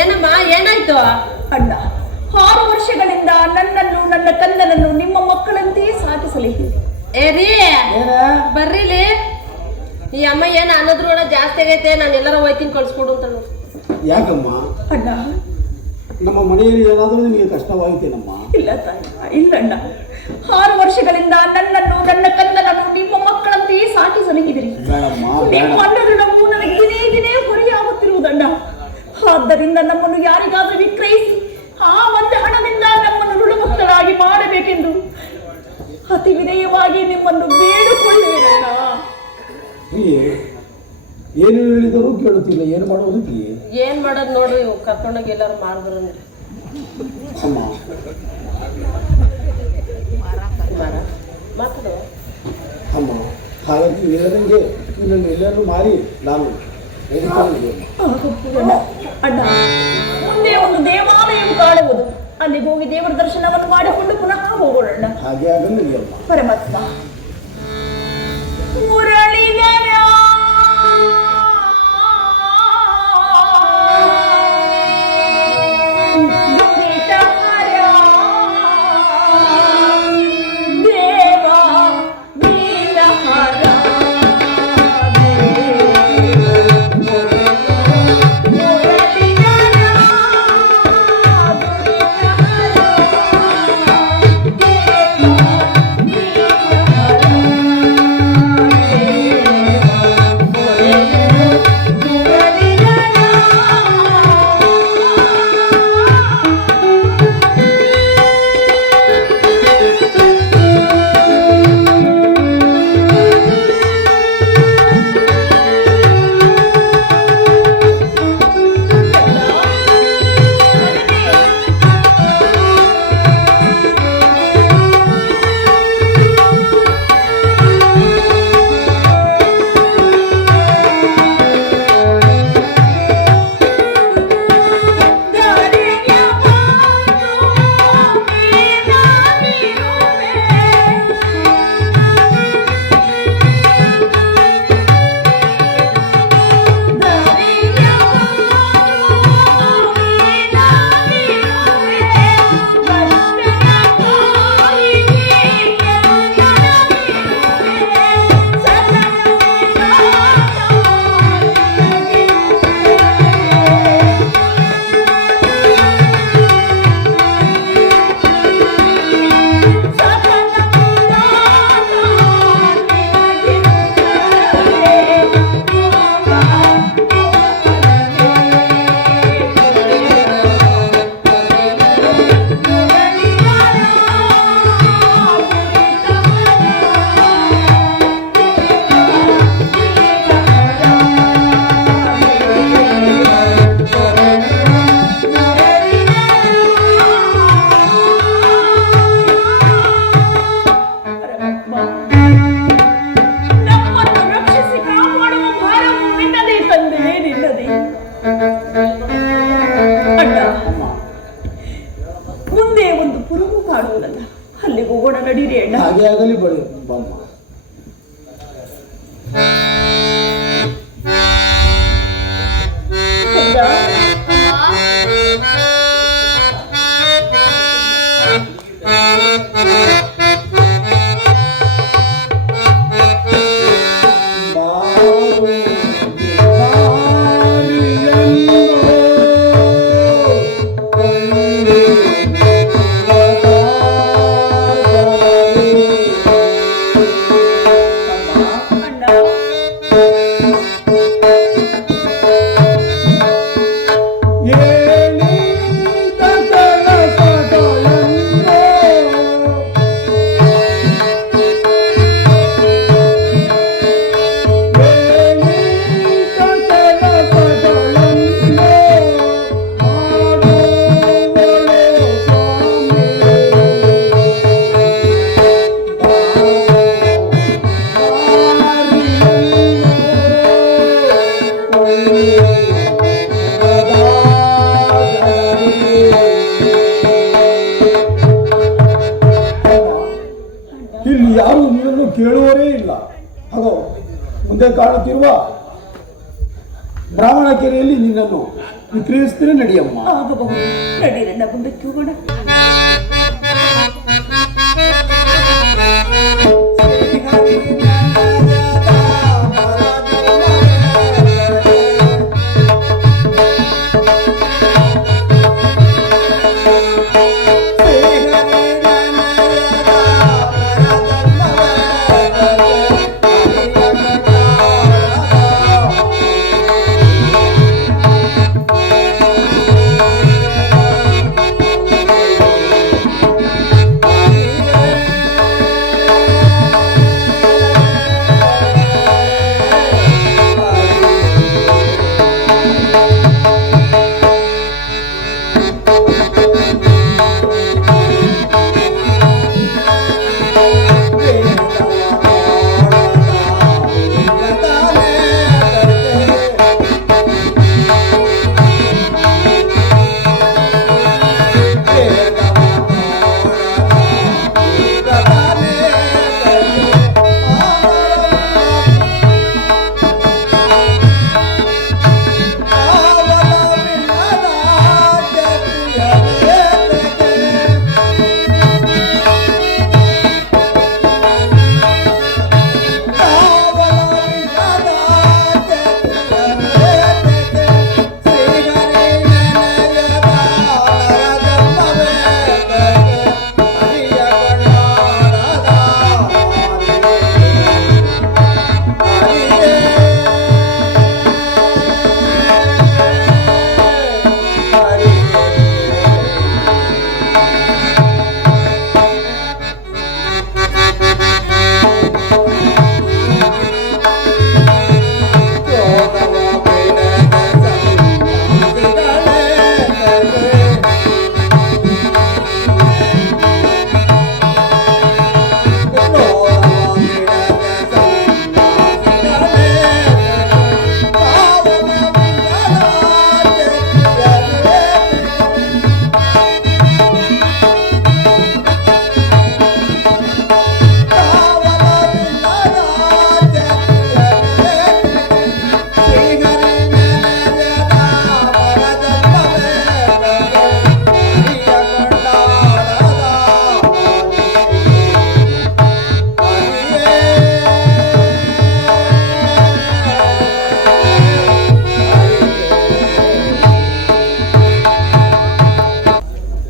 ಏನಮ್ಮ ಏನಾಯ್ತು ಅಣ್ಣ? 6 ವರ್ಷಗಳಿಂದ ನನ್ನನ್ನು ನನ್ನ ಕಂದನನ್ನು ನಿಮ್ಮ ಮಕ್ಕಳಂತೆ ಸಾಕಿಸಲಿ. ಏರಿ ಬರ್ರಿಲಿ. ಈ ಅಮ್ಮ ಏನ್ ಅನ್ನೋದ್ರೊಳ ಜಾಸ್ತಿ ಆಗೈತೆ, ನಾನು ಎಲ್ಲರ ಹೋಯ್ತೀನಿ ಕಳ್ಸ್ಕೊಡು ಅಂತ. ಯಾಕಮ್ಮ ಅಣ್ಣ? ನಮ್ಮ ಮನೆಯಲ್ಲಿ ಏನಾದರೂ ನಿಮಗೆ ಕಷ್ಟವಾಯಿತೇನಮ್ಮ? ಇಲ್ಲ ತಾಯಿ, ಇಲ್ಲಣ್ಣ. 6 ವರ್ಷಗಳಿಂದ ನನ್ನನ್ನು ನನ್ನ ಕಂದನನ್ನು ನಿಮ್ಮ ಮಕ್ಕಳಂತೆ ಸಾಕಿಸಲಿದ್ದೀರಿ. ನಿಮ್ಮ ಅಣ್ಣದೃಢವು ನನಗೆ ದಿನೇ ದಿನೇ ಹೊರೆಯಾಗುತ್ತಿರುವುದಣ್ಣ. ಆದ್ದರಿಂದ ನಮ್ಮನ್ನು ಯಾರಿಗಾದ್ರೂ ವಿಕ್ರಯಿಸಿ ಆ ಒಂದು ಹಣದಿಂದ ನಮ್ಮನ್ನು ಋಣಮುಕ್ತರಾಗಿ ಮಾಡಬೇಕೆಂದು ಅತಿ ವಿನಯವಾಗಿ ನಿಮ್ಮನ್ನು ಬೇಡಿಕೊಳ್ಳುವೆನಣ್ಣ. ಏನು ಹೇಳಿದರೂ ಕೇಳುತ್ತಿಲ್ಲ, ಏನು ಮಾಡೋದು? ಏನ್ ಮಾಡೋದು ನೋಡ್ರಿ, ಕರ್ಕೊಂಡೋಗಿ ಎಲ್ಲರೂ ಮಾಡಿದ್ರು ಅಮ್ಮ. ಮಾತಾಡು ಅಮ್ಮ. ಹಾಗಾಗಿ ಹೇಳದಂಗೆ ಇನ್ನೊಂದು ಎಲ್ಲರೂ ಮಾರಿ ನಾನು ಅಣ್ಣ, ಮುಂದೆ ಒಂದು ದೇವಾಲಯವು ಕಾಣುವುದು. ಅಲ್ಲಿಗೆ ಹೋಗಿ ದೇವರ ದರ್ಶನವನ್ನು ಮಾಡಿಕೊಂಡು ಪುನಃ ಹೋಗೋಣ. ಹಾಗೆ ಆಗಲಿ ಪರಮಾತ್ಮ. ಮುರಳಿಧರ ಹಾಗೆ ಆಗಲಿ ಬಳಿ ಬಮ್ಮ. ಇಲ್ಲಿ ಯಾರು ನಿನ್ನನ್ನು ಕೇಳುವರೇ ಇಲ್ಲ. ಹಾಗೋ ಮುಂದೆ ಕಾಣುತ್ತಿರುವ ಬ್ರಾಹ್ಮಣ ಕೆರೆಯಲ್ಲಿ ನಿನ್ನನ್ನು ವಿಕ್ರಯಿಸ್ತೀರಿ, ನಡಿಯಮ್ಮ. ಆಗಬಹುದು, ನಡಿ ನನ್ನ ಮುಂದಕ್ಕೆ ಹೋಗೋಣ.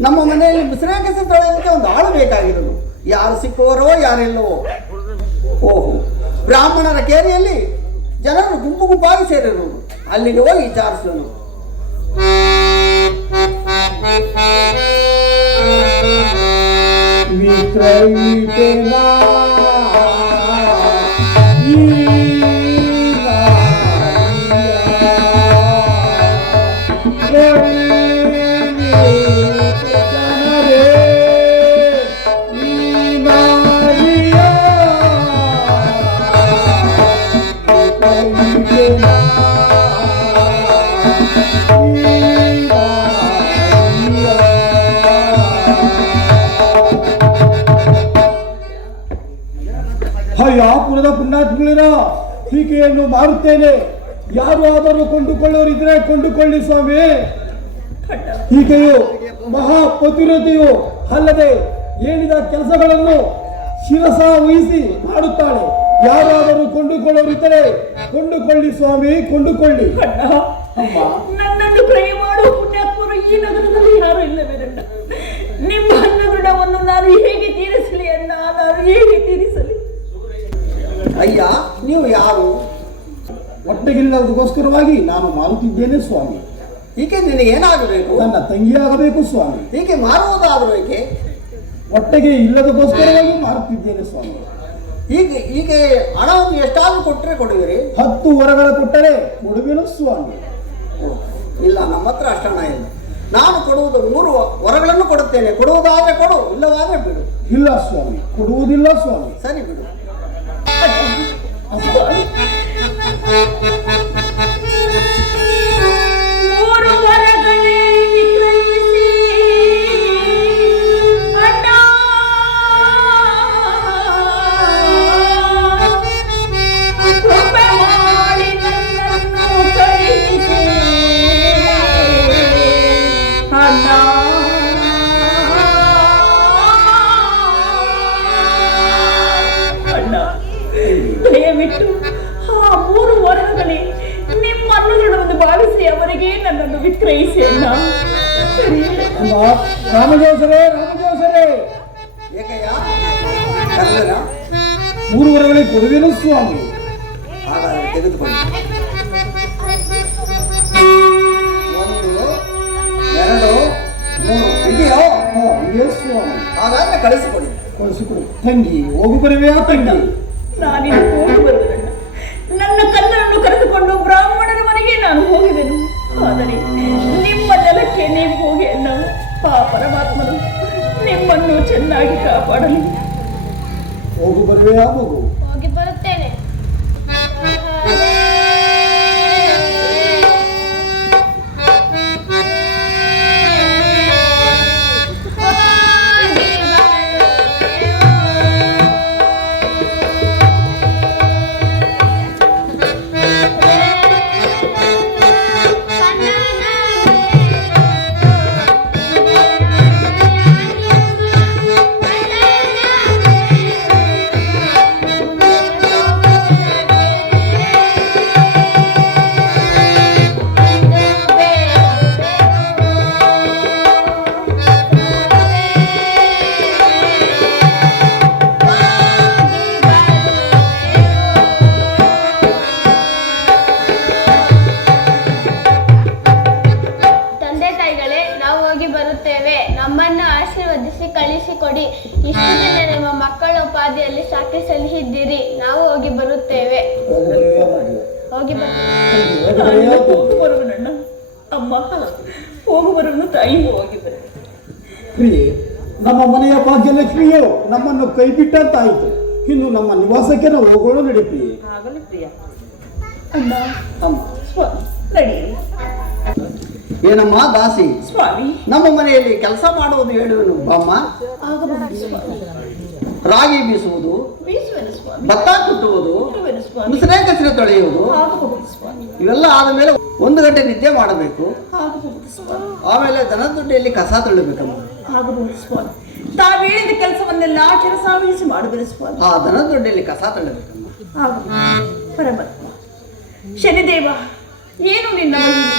ನಮ್ಮ ಮನೆಯಲ್ಲಿ ಬಿಸಿರಾಕಸ ತೊಳೆಯೋದಕ್ಕೆ ಒಂದು ಆಳು ಬೇಕಾಗಿರೋದು. ಯಾರು ಸಿಕ್ಕುವರೋ ಯಾರಿಲ್ಲವೋ. ಓಹೋ, ಬ್ರಾಹ್ಮಣರ ಕೇರಿಯಲ್ಲಿ ಜನರು ಗುಂಪು ಗುಂಪಾಗಿ ಸೇರಿರುವುದು. ಅಲ್ಲಿಗೆ ಹೋಗಿ ವಿಚಾರಿಸೋನು. ಪುಣ್ಯಾತ್ಮಗಳಿರ ಹೀಗೆಯನ್ನು ಮಾರುತ್ತೇನೆ. ಯಾರು ಆದರೂ ಕೊಂಡುಕೊಳ್ಳೋರಿದ್ರೆ ಕೊಂಡುಕೊಳ್ಳಿ ಸ್ವಾಮಿ. ಹೀಗೆಯು ಮಹಾಪತಿರತೆಯು ಅಲ್ಲದೆ ಹೇಳಿದ ಕೆಲಸಗಳನ್ನು ಶಿರಸ ವಹಿಸಿ ಮಾಡುತ್ತಾಳೆ. ಯಾರಾದರೂ ಕೊಂಡುಕೊಳ್ಳೋರಿದ್ದರೆ ಕೊಂಡುಕೊಳ್ಳಿ ಸ್ವಾಮಿ, ಕೊಂಡುಕೊಳ್ಳಿ. ನನ್ನನ್ನು ಪ್ರಯ ಮಾಡುವ ಪುಣ್ಯಾತ್ಮರು ಈ ನಗರದಲ್ಲಿ ಯಾರು ಇಲ್ಲವೇ ಅಣ್ಣ? ನಿಮ್ಮ ಅನ್ನಗುಣವನ್ನು ನಾನು ಹೇಗೆ ತೀರಿಸಲಿ ಅಣ್ಣ? ನಾನು ಹೇಗೆ ತೀರಿಸಲಿ? ಅಯ್ಯ, ನೀವು ಯಾರು? ಹೊಟ್ಟೆಗಿಲ್ಲದಕ್ಕೋಸ್ಕರವಾಗಿ ನಾನು ಮಾರುತ್ತಿದ್ದೇನೆ ಸ್ವಾಮಿ. ಹೀಗೆ ನಿನಗೇನಾಗಬೇಕು? ನನ್ನ ತಂಗಿಯಾಗಬೇಕು ಸ್ವಾಮಿ. ಹೀಗೆ ಮಾರುವುದಾದರೂ ಏಕೆ? ಹೊಟ್ಟೆಗೆ ಇಲ್ಲದಕ್ಕೋಸ್ಕರವಾಗಿ ಮಾರುತ್ತಿದ್ದೇನೆ ಸ್ವಾಮಿ. ಹೀಗೆ ಹಣವನ್ನು ಎಷ್ಟಾದರೂ ಕೊಟ್ಟರೆ ಕೊಡುವಿರಿ? 10 ವರಗಳ ಕೊಟ್ಟರೆ ಕೊಡುವೆನು ಸ್ವಾಮಿ. ಇಲ್ಲ, ನಮ್ಮ ಹತ್ರ ಅಷ್ಟು ಹಣ ಇಲ್ಲ. ನಾನು ಕೊಡುವುದು 3 ವರಗಳನ್ನು ಕೊಡುತ್ತೇನೆ. ಕೊಡುವುದಾದ್ರೆ ಕೊಡು, ಇಲ್ಲವಾದ್ರೆ ಬಿಡು. ಇಲ್ಲ ಸ್ವಾಮಿ, ಕೊಡುವುದಿಲ್ಲ ಸ್ವಾಮಿ. ಸರಿ, ಬಿಡು. ದಯವಿಟ್ಟು ಆ 3 ವರಗಳೇ ನಿಮ್ಮ ಅನ್ನಗಳನ್ನು ಭಾವಿಸಿ ಅವರಿಗೆ ನನ್ನನ್ನು ವಿಕ್ರಯಿಸಿ ಅಣ್ಣ. ರಾಮಜೋಸರೇ, ಏಕಯ್ಯ ಕರ್ದನ 3 ವರಗಳಿಗೆ ಕೊಡುವೆನು ಸ್ವಾಮಿ. ಹಾಗಾದರೆ ತೆಗೆದುಕೊಳ್ಳಿ. 1, 2, 3 ಇದೆಯೋ? ಸ್ವಾಮಿ. ಹಾಗಾದ್ರೆ ಕಳಿಸಿಕೊಡಿ. ಕಳಿಸಿಕೊಡಿ. ತಂಗಿ ಹೋಗಿ ಬರುವೆಯಾ ತಂಗಿ? ನಾನಿನ್ನು ಹೋಗಿ ಬರುವುದಣ್ಣ. ನನ್ನ ಕನ್ನಡನ್ನು ಕರೆದುಕೊಂಡು ಬ್ರಾಹ್ಮಣರ ಮನೆಗೆ ನಾನು ಹೋಗಿದೆನು. ಆದರೆ ನಿಮ್ಮ ನೆಲಕ್ಕೆ ನೀವು ಹೋಗಿ ಅಣ್ಣ. ಆ ಪರಮಾತ್ಮನು ನಿಮ್ಮನ್ನು ಚೆನ್ನಾಗಿ ಕಾಪಾಡಲಿ. ಹೋಗಿ ಬರುವೆಯಾ ಮಗು? ಹೋಗಿ ಬರುತ್ತೇನೆ. ನಮ್ಮನ್ನು ಆಶೀರ್ವದಿಸಿ ಕಳಿಸಿಕೊಡಿ. ಇಷ್ಟು ದಿನ ನಿಮ್ಮ ಮಕ್ಕಳ ಉಪಾಧಿಯಲ್ಲಿ ಸಾಕಿ ಸಲಹಿದ್ದೀರಿ. ನಾವು ಹೋಗಿ ಬರುತ್ತೇವೆ. ಹೋಗಿ ಬರುವನಣ್ಣ. ಅಮ್ಮ ಹೋಗಿ ಬರುವನು, ತಾಯಿ ಹೋಗಿದ್ದಾರೆ. ಪ್ರಿಯೆ, ನಮ್ಮ ಮನೆಯ ಭಾಗ್ಯಲಕ್ಷ್ಮಿಯು ನಮ್ಮನ್ನು ಕೈ ಬಿಟ್ಟಂತಾಯಿತು. ಇನ್ನು ನಮ್ಮ ನಿವಾಸಕ್ಕೆ ನಾವು ಹೋಗೋಣ ನಡಿ ಪ್ರಿಯೆ. ಆಗಲಿ ಪ್ರಿಯ. ಅಣ್ಣ, ಅಮ್ಮ, ಸ್ವಾಮಿ ನಡೆಯಿರಿ. ಏನಮ್ಮ ದಾಸಿ? ಸ್ವಾಮಿ, ನಮ್ಮ ಮನೆಯಲ್ಲಿ ಕೆಲಸ ಮಾಡುವುದು ಹೇಳುವನು ಬಾಮ್ಮ. ಆಗಬಹುದು ಸ್ವಾಮಿ. ರಾಗಿ ಬೀಸುವುದು, ಬೀಸುವೆನು ಸ್ವಾಮಿ. ಭತ್ತ ಕುಟ್ಟುವುದು, ಕುಟ್ಟುವೆನು ಸ್ವಾಮಿ. ಮುಸರೆ ಕಸಿನ ತೊಳೆಯುವುದು, ಆಗಬಹುದು ಸ್ವಾಮಿ. ಇವೆಲ್ಲ ಆದ ಮೇಲೆ 1 ಗಂಟೆ ನಿದ್ದೆ ಮಾಡಬೇಕು. ಆಗಬಹುದು ಸ್ವಾಮಿ. ಆಮೇಲೆ ದನ ದುಡ್ಡಿಯಲ್ಲಿ ಕಸ ತೊಳಿಬೇಕಮ್ಮ. ಆಗಬಹುದು ಸ್ವಾಮಿ. ತಾವು ಹೇಳಿದ ಕೆಲಸವನ್ನೆಲ್ಲ ಕೆಲಸ ಮಾಡುವುದು ಸ್ವಾಮಿ. ಆ ದನ ದುಡ್ಡಿಯಲ್ಲಿ ಕಸ ತೊಳಿಬೇಕಮ್ಮ. ಆಗಬಹುದು ಪರಮಾತ್ಮ. ಶನಿದೇವ, ಏನು ನಿನ್ನ ಮಹಿಮೆ?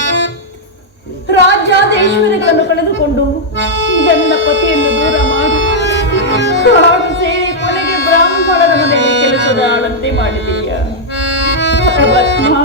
ರಾಜ್ಯಾದೇಶ್ವರಿಗಳನ್ನು ಕಳೆದುಕೊಂಡು ನನ್ನ ಪತಿಯನ್ನು ದೂರ ಮಾಡಿ ಕಾಡು ಸೇರಿ ಕೊನೆಗೆ ಬ್ರಾಹ್ಮಣರ ಮನೆಯಲ್ಲಿ ಕೆಲಸದ ಆಳಂತೆ ಮಾಡಿದೀಯ ಪರಮಾತ್ಮ.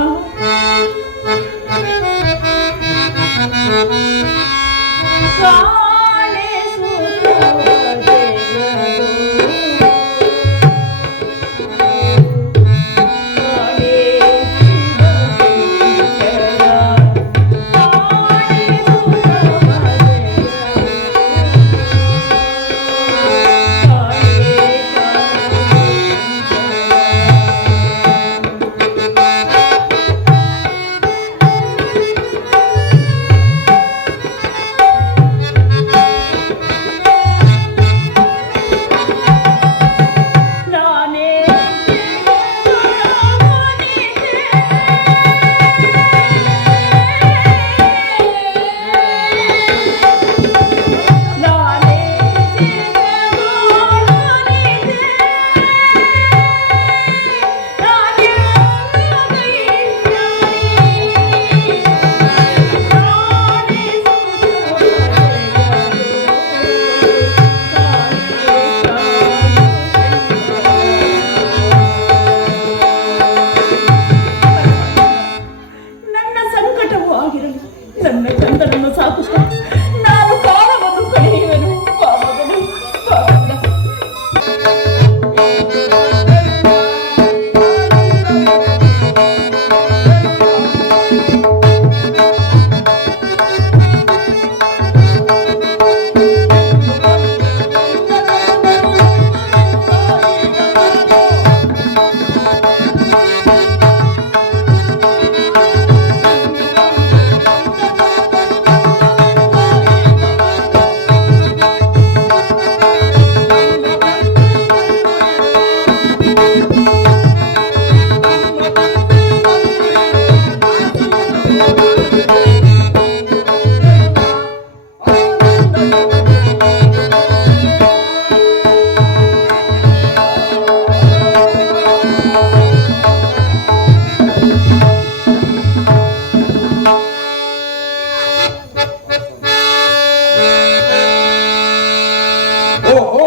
ಓಹೋ,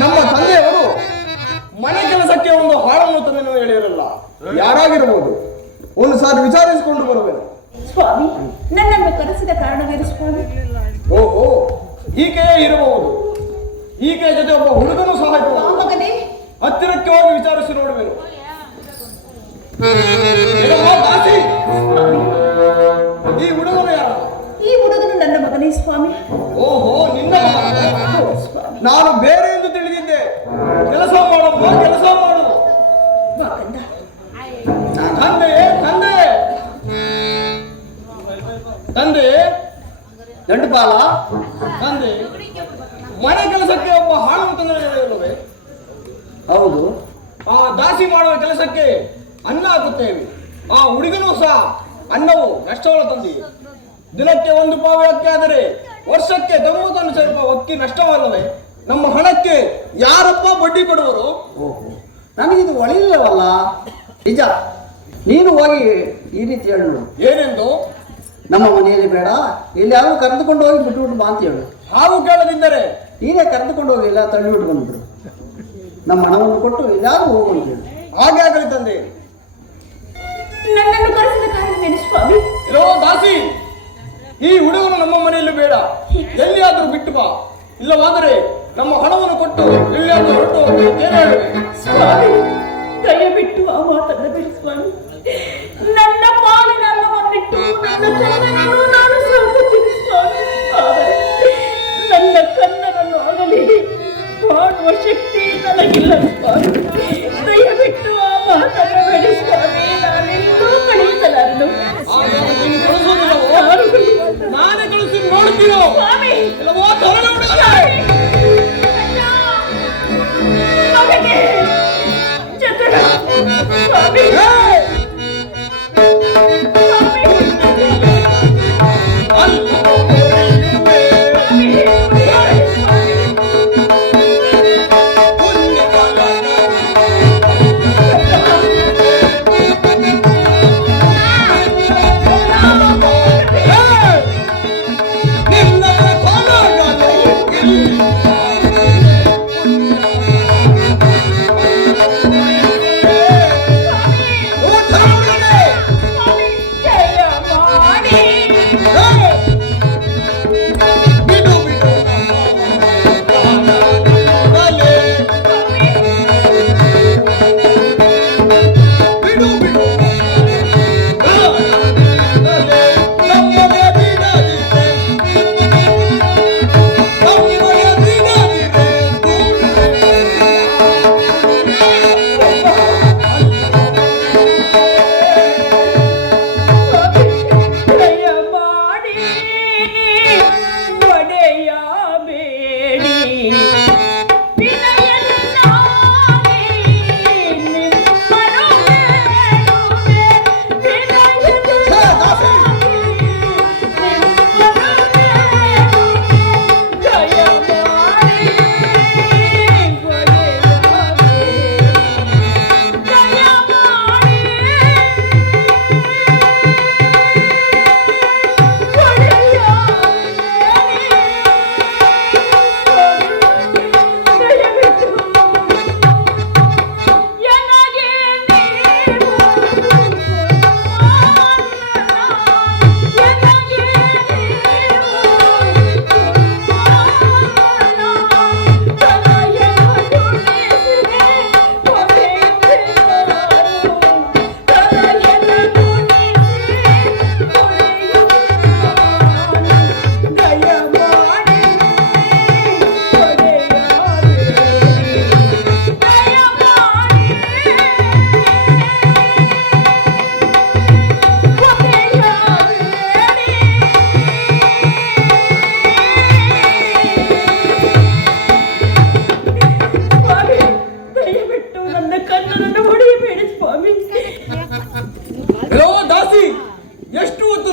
ನಮ್ಮ ತಂದೆಯವರು ಮನೆ ಕೆಲಸಕ್ಕೆ ಒಂದು ಹಾಳನ್ನು ತಂದೆನೂ ಹೇಳಿರಲ್ಲ. ಯಾರಾಗಿರಬಹುದು? ಒಂದು ಸಾರಿ ವಿಚಾರಿಸಿಕೊಂಡು ಬರುವೆನು. ಸ್ವಾಮಿ, ನನ್ನನ್ನು ಕರೆಸಿದ ಕಾರಣವೇನು ಸ್ವಾಮಿ? ಓಹೋ, ಈಕೆಯೇ ಇರಬಹುದು. ಈಕೆಯ ಜೊತೆ ಒಬ್ಬ ಹುಡುಗನು ಸಹ ಇರಬಹುದು. ಮಗನೇ, ಹತ್ತಿರಕ್ಕೆ ಹೋಗಿ ವಿಚಾರಿಸಿ ನೋಡುವೆನು. ಏನಮ್ಮ ದಾಸಿ, ಈ ಹುಡುಗನು ಯಾರು? ಈ ಹುಡುಗನು ನನ್ನ ಮಗನೇ ಸ್ವಾಮಿ. ಓಹೋ, ನಿನ್ನ ಮಗ? ಸ್ವಾಮಿ, ನಾನು ಬೇರೆ ಎಂದು ತಿಳಿದಿದ್ದೆ. ಕೆಲಸ ಮಾಡಮ್ಮ, ಕೆಲಸ ಮಾಡು. ಮಗಂದ, ತಂದೆ ತಂದೆ ತಂದೆ ದಂಡಪಾಲ, ತಂದೆ, ಮನೆ ಕೆಲಸಕ್ಕೆ ಒಬ್ಬ ಹಾಳು ತಂದೆ. ಹೌದು. ಆ ದಾಸಿ ಮಾಡುವ ಕೆಲಸಕ್ಕೆ ಅನ್ನ ಹಾಕುತ್ತೇವೆ. ಆ ಹುಡುಗನೂ ಸಹ ಅನ್ನವು ನಷ್ಟವಲ್ಲ ತಂದೆ. ದಿನಕ್ಕೆ 1 ಪಾವು ಅಕ್ಕಿ ಆದರೆ ವರ್ಷಕ್ಕೆ 90 ರೂಪಾಯಿ ಅಕ್ಕಿ ನಷ್ಟವಲ್ಲವೇ? ನಮ್ಮ ಹಣಕ್ಕೆ ಯಾರಪ್ಪ ಬಡ್ಡಿ ಕೊಡುವರು? ಓಹೋ, ನನಗಿದು ಒಳಿಲ್ಲವಲ್ಲ. ನಿಜ, ನೀನು ಹೋಗಿ ಈ ರೀತಿ ಹೇಳು. ಏನೆಂದು? ನಮ್ಮ ಮನೆಯಲ್ಲಿ ಬೇಡ, ಇಲ್ಲಿ ಯಾರು ಕರೆದುಕೊಂಡು ಹೋಗಿ ಬಿಟ್ಟು ಬಾ ಅಂತ ಹೇಳು. ಹಾವು ಕೇಳದಿದ್ದರೆ ನೀನೇ ಕರೆದುಕೊಂಡು ಹೋಗಿ ಎಲ್ಲ ತಳ್ಳಿಬಿಟ್ಟು ಬಂದ್ಬಿಡು. ನಮ್ಮ ಹಣವನ್ನು ಕೊಟ್ಟು ಯಾರು ಹೋಗುವಂತ ಹೇಳು. ಹಾಗೆ ಆಗಲಿ ತಂದೆ. ನನ್ನನ್ನು ಕರೆಸಿದ ಕಾರಣವೇನು ಸ್ವಾಮಿ? ಇರೋ ದಾಸಿ, ಈ ಹುಡುಗನು ನಮ್ಮ ಮನೆಯಲ್ಲಿ ಬೇಡ, ಎಲ್ಲಿಯಾದರೂ ಬಿಟ್ಟು ಬಾ. ಇಲ್ಲವಾದರೆ ನಮ್ಮ ಹಣವನ್ನು ಕೊಟ್ಟು ಎಲ್ಲಿಯಾದರೂ ಹೊರಟು ಹೋಗಿ ಏನು ಹೇಳುವೆ? ಸ್ವಾಮಿ, ದಯವಿಟ್ಟು ಆ ಮಾತನ್ನಬೇಡಿ ಸ್ವಾಮಿ. ನನ್ನ ಪಾಲಿನ ಅನ್ನವನ್ನಿಟ್ಟು ನನ್ನ ಕಣ್ಣನ್ನು ನಾನು ಸಾಕುತ್ತೀನಿ ಸ್ವಾಮಿ. ಆದರೆ ನನ್ನ ಕಣ್ಣನನ್ನು ಆಗಲಿ ಮಾಡುವ ಶಕ್ತಿ ನನಗಿಲ್ಲ ಸ್ವಾಮಿ. ದಯವಿಟ್ಟು ಆ ಮಾತನ್ನಬೇಡಿ ಸ್ವಾಮಿ. ನಾನೆಲ್ಲೂ ಕಳಿಸಲಾರನು. ನೀನು ಕಳಿಸೋದಿಲ್ಲವೋ? ನಾನೇ ಕಳಿಸಿ ನೋಡ್ತೀನೋ? ಸ್ವಾಮಿ, ಇಲ್ಲವೋ ತರಣ ಹುಡುಗನೇ? ಮಗನೇ, ಚತುರ ಸ್ವಾಮಿ.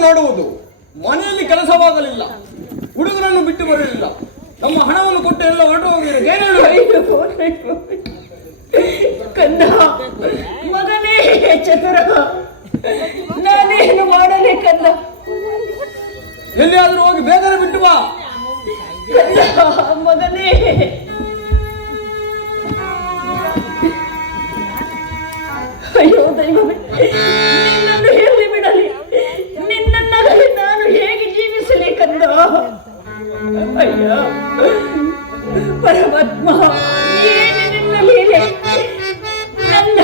ಮಾಡುವುದು ಮನೆಯಲ್ಲಿ ಕೆಲಸವಾಗಲಿಲ್ಲ, ಹುಡುಗರನ್ನು ಬಿಟ್ಟು ಬರಲಿಲ್ಲ, ನಮ್ಮ ಹಣವನ್ನು ಕೊಟ್ಟು ಎಲ್ಲ ಹೊರಟು ಹೋಗಿರೋ ಕಂದ ಮಗನೇ ಚತುರ, ನಾನೇನು ಮಾಡಲಿ ಕಂದ? ಎಲ್ಲಿಯಾದ್ರೂ ಹೋಗಿ ಬೇಗನೆ ಬಿಟ್ಟು ಬಾ. ಕಂದ ಮಗನೇ, ಅಯ್ಯೋ ದೈವವೇ, ನಿನ್ನನ್ನು ಎಲ್ಲಿ ಬಿಡಲಿ? ನಿನ್ನನ್ನಗಲಿ ನಾನು ಹೇಗೆ ಜೀವಿಸಲಿ ಕಂದ? ಅಯ್ಯ ಪರಮಾತ್ಮ, ಏನು ನಿನ್ನ ಲೀಲೆ? ನನ್ನ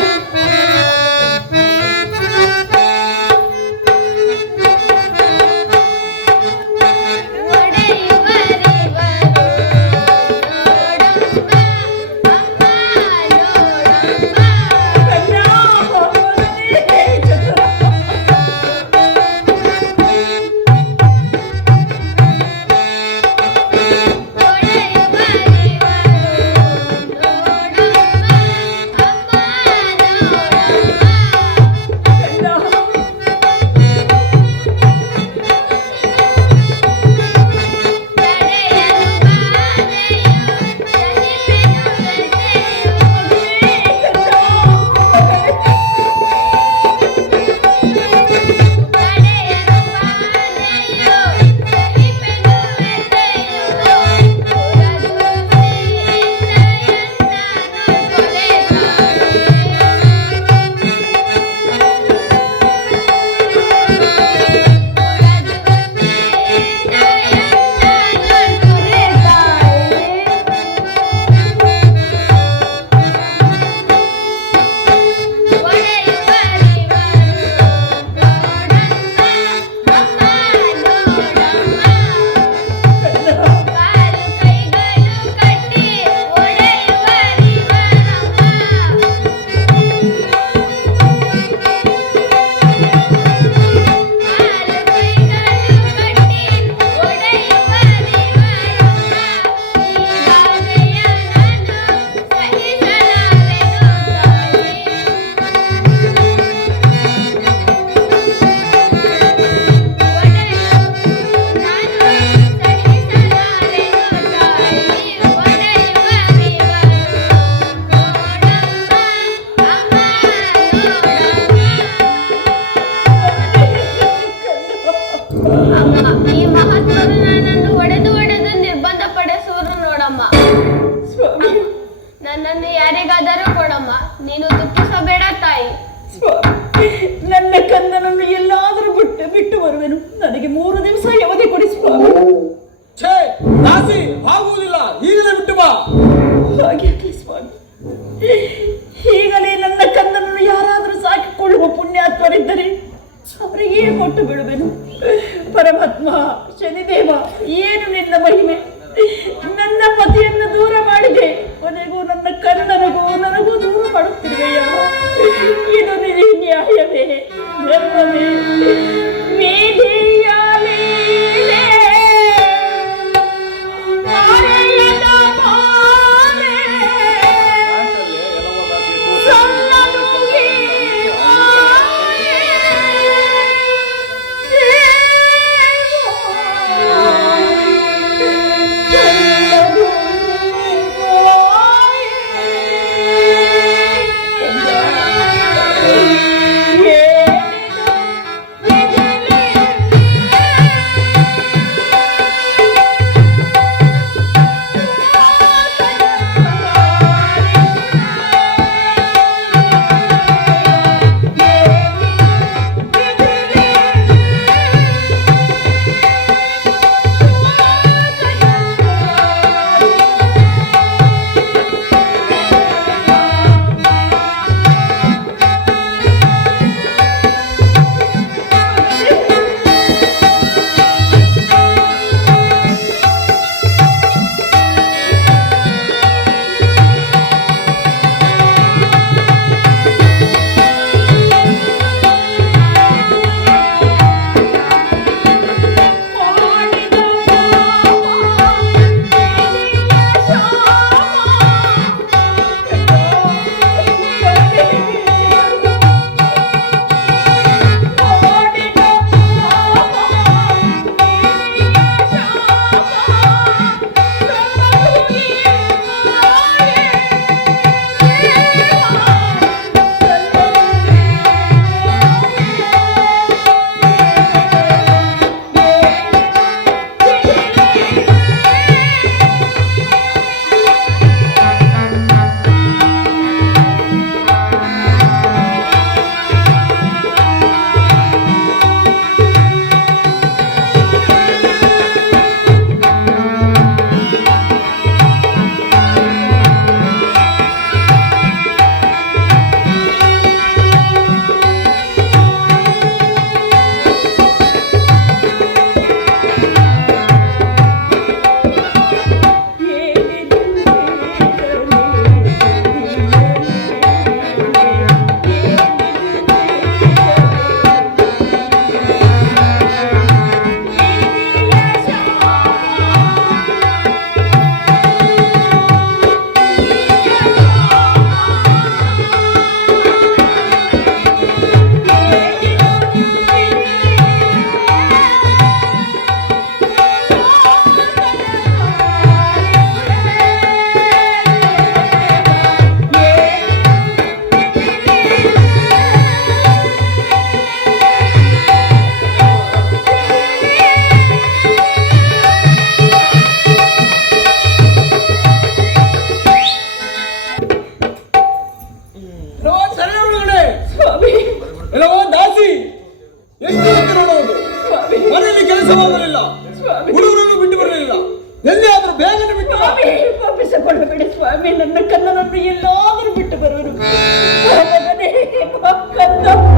ನನ್ನನ್ನು ಯಾರಿಗಾದರೂ ಕೊಡಮ್ಮ, ನೀನು ದುಃಖಿಸಬೇಡ ತಾಯಿ. ನನ್ನ ಕಂದನನ್ನು ಎಲ್ಲಾದರೂ ಬಿಟ್ಟು ಬರುವೆನು. ನನಗೆ 3 ದಿವಸ ಅವಧಿ ಕೊಡಿ ಸ್ವಾಮಿ. ಛೇ ದಾಸಿ, ಆಗುವುದಿಲ್ಲ, ಈಗಲೇ ಬಿಟ್ಟು ಬಾ. ಹಾಗೆ ಸ್ವಾಮಿ, ಈಗಲೇ ನನ್ನ ಕಂದನನ್ನು ಯಾರಾದರೂ ಸಾಕಿಕೊಳ್ಳುವ ಪುಣ್ಯಾತ್ಮರಿದ್ದರೆ ಅವರಿಗೆ ಕೊಟ್ಟು ಬಿಡುವೆನು. ಪರಮಾತ್ಮ, ಶನಿದೇವ, ಏನು ನಿನ್ನ ಮಹಿಮೆ? ನನ್ನ ಪತಿಯನ್ನು ದೂರ ಮಾಡಿದೆ, ಕೊನೆಗೂ ನನ್ನ ಕನ್ನಡಗೂ ನನಗೂ ದೂರ ಮಾಡುತ್ತಿರುವೆಯ? ಇದು ನಿನಗೆ ನ್ಯಾಯವೇ? ಧರ್ಮವೇ? ವಿಧಿಯ ಲೀಲೆ ಮಾರೆಯದ ಮಾರೆ ಸಲ್ಲನುಗೆ ಮಾರೆ ತಪ್ಪು